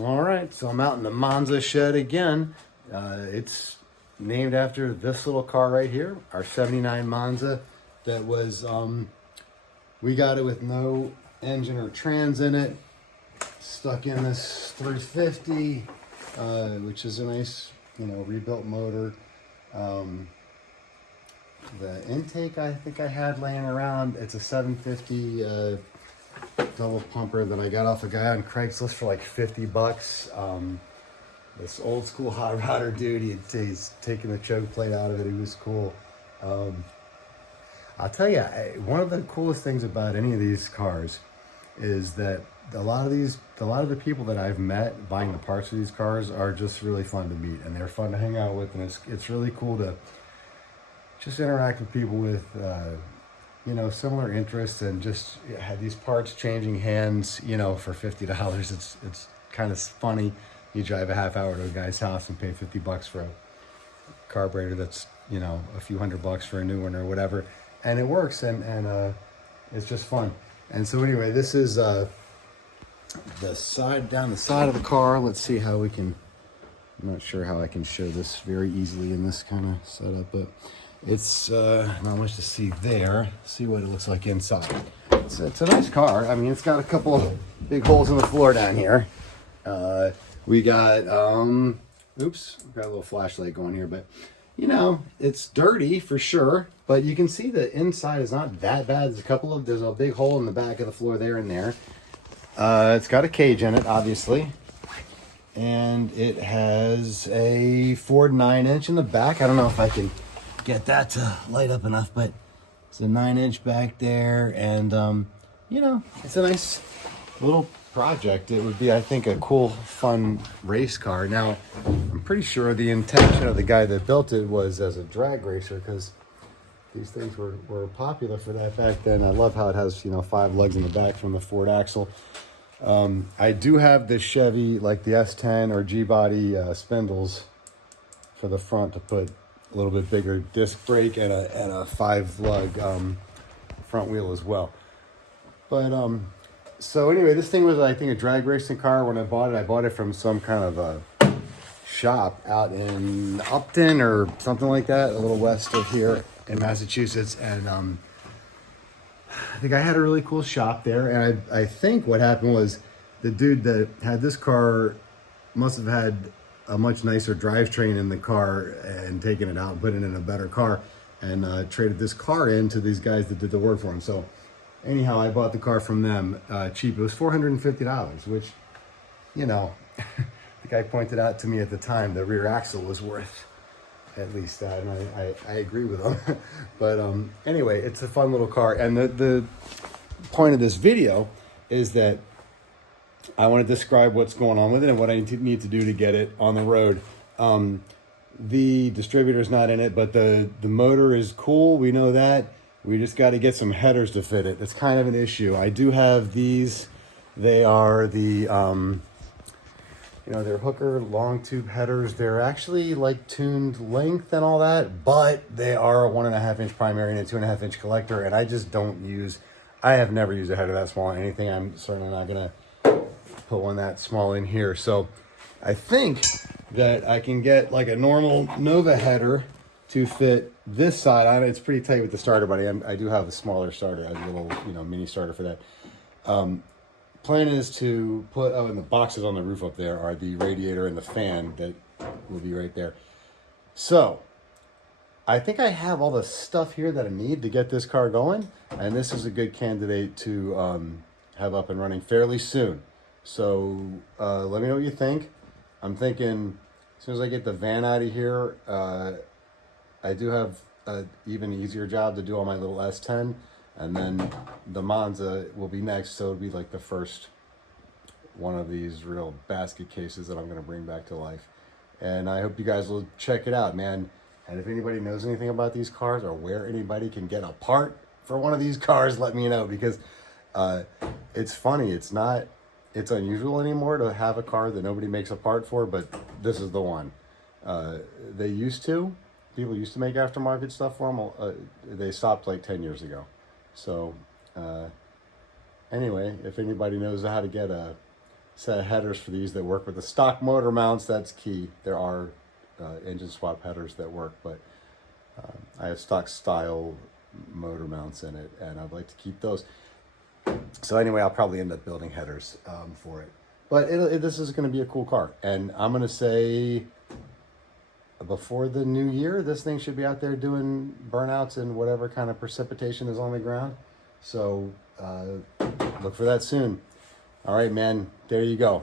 All right, so I'm out in the Monza shed again. It's named after this little car right here, our 79 Monza that was, we got it with no engine or trans in it, stuck in this 350, which is a nice, rebuilt motor. The intake I think I had laying around, it's a 750 double pumper that I got off a guy on Craigslist for like 50 bucks. This old school hot rodder dude, he's taking the choke plate out of it. He was cool. I'll tell you, one of the coolest things about any of these cars is that a lot of the people that I've met buying the parts of these cars are just really fun to meet, and they're fun to hang out with, and it's really cool to just interact with people with similar interests, and just have these parts changing hands for $50. It's kind of funny. You drive a half hour to a guy's house and pay 50 bucks for a carburetor that's a few $100 for a new one or whatever, and it works, and it's just fun. And so anyway, this is the side of the car. Let's see how we can, I'm not sure how I can show this very easily in this kind of setup, but it's not much to see there. See what it looks like inside. It's a nice car. I mean, it's got a couple big holes in the floor down here. We got, oops, we've got a little flashlight going here, but it's dirty for sure, but you can see the inside is not that bad. There's a big hole in the back of the floor there and there. It's got a cage in it, obviously. And it has a Ford 9-inch in the back. I don't know if I can get that to light up enough, but it's a 9-inch back there. And, it's a nice little project. It would be, I think, a cool, fun race car. Now, I'm pretty sure the intention of the guy that built it was as a drag racer, because these things were popular for that back then. I love how it has, 5 legs in the back from the Ford axle. I do have the Chevy, like the S10 or G-body spindles for the front to put a little bit bigger disc brake and a 5-lug front wheel as well. But so anyway, this thing was, I think, a drag racing car. When I bought it from some kind of a shop out in Upton or something like that, a little west of here in Massachusetts. And the guy had a really cool shop there. And I think what happened was the dude that had this car must have had a much nicer drivetrain in the car and taken it out and put it in a better car, and traded this car in to these guys that did the work for him. So anyhow, I bought the car from them cheap. It was $450, which, the guy pointed out to me at the time the rear axle was worth at least that, and I agree with him. But anyway, it's a fun little car, and the point of this video is that I want to describe what's going on with it and what I need to do to get it on the road. The distributor's not in it, but the motor is cool. We know that. We just got to get some headers to fit it. It's kind of an issue. I do have these. They are the, they're hooker long tube headers. They're actually like tuned length and all that, but they are a 1.5-inch primary and a 2.5-inch collector. And I have never used a header that small on anything. I'm certainly not going to put one that small in here. So I think that I can get like a normal Nova header to fit this side on it. It's pretty tight with the starter, but I do have a smaller starter. I have a little, mini starter for that. Plan is to put, and the boxes on the roof up there are the radiator and the fan that will be right there. So I think I have all the stuff here that I need to get this car going, and this is a good candidate to have up and running fairly soon. So let me know what you think. I'm thinking as soon as I get the van out of here, I do have an even easier job to do on my little S10, and then the Monza will be next, so it'll be like the first one of these real basket cases that I'm going to bring back to life. And I hope you guys will check it out, man. And if anybody knows anything about these cars or where anybody can get a part for one of these cars, let me know, because it's funny. It's unusual anymore to have a car that nobody makes a part for, but this is the one. People used to make aftermarket stuff for them. They stopped like 10 years ago. So anyway, if anybody knows how to get a set of headers for these that work with the stock motor mounts. That's key. There are engine swap headers that work, but I have stock style motor mounts in it, and I'd like to keep those. So anyway, I'll probably end up building headers for it. But this is going to be a cool car. And I'm going to say before the new year, this thing should be out there doing burnouts and whatever kind of precipitation is on the ground. So look for that soon. All right, man, there you go.